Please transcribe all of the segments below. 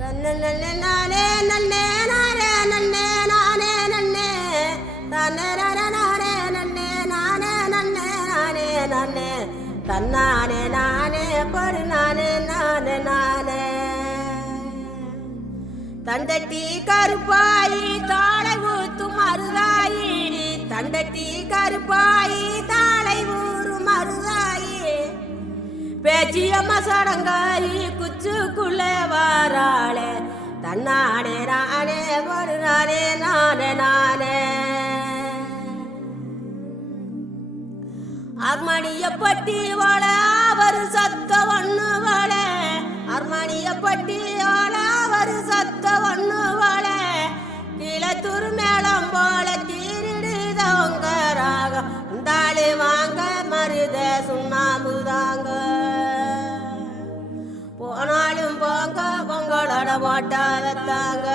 தன்னே நானே நானே நன்னே நானே நானே நன்னே தன்னே நானே நன்னே நானே நானே நன்னே தன்னானே நானே படு நானே நானே நானே தண்டட்டி கருப்பாயி தாளை ஊத்தும் மருதாயி தண்டட்டி கருப்பாயி தாளை ஊறும் மருதாயி பேச்சியம்மா சடங்காயி குச்சுக்குள்ளே வாராளே தன்னானே நானே ஒரு நானே நானே நானே அர்மணியப்பட்டி வாழ ஒரு சத்த ஒண்ணு வாழ அர்மணியப்பட்டி வாழ ஒரு சத்த ஒண்ணு வாழ கீழத்தூர் மேளம் போல தீரிடுதவங்க ராகம் உண்டாளி வாங்க மருத சுண்ணாம்புதாங்க போனாலும் போங்க உங்களோட ஓட்டாதத்தாங்க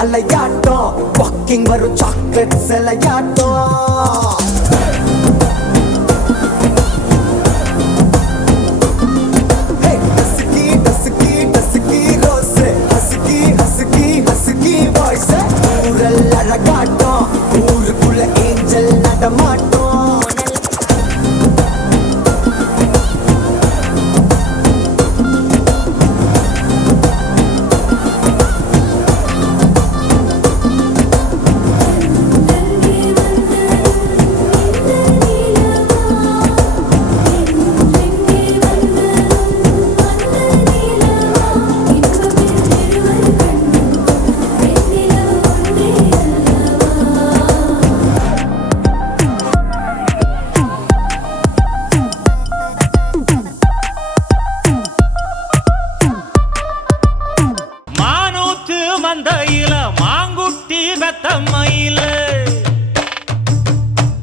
அலையாட்டம் வாக்கிங் வரும் சாக்லேட் செலையாட்டம் அழகாட்டம் ஊருக்குள்ள ஏஞ்சல் நடமாட்டம் மந்தையில மாங்குட்டி வெத்தம்மையில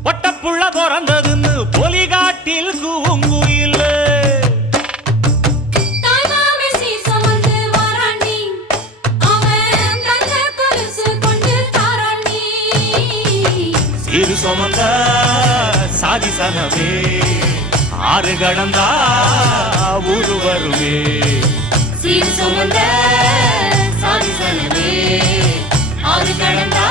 ஒட்டப்புள்ள பிறந்ததுன்னு பொலிகாட்டில் கூங்குயில சீரு சுமந்த சாதி சனவே ஆறு கடந்தா ஊரு வருவே சீரு சுமந்த ஆறு கடந்தா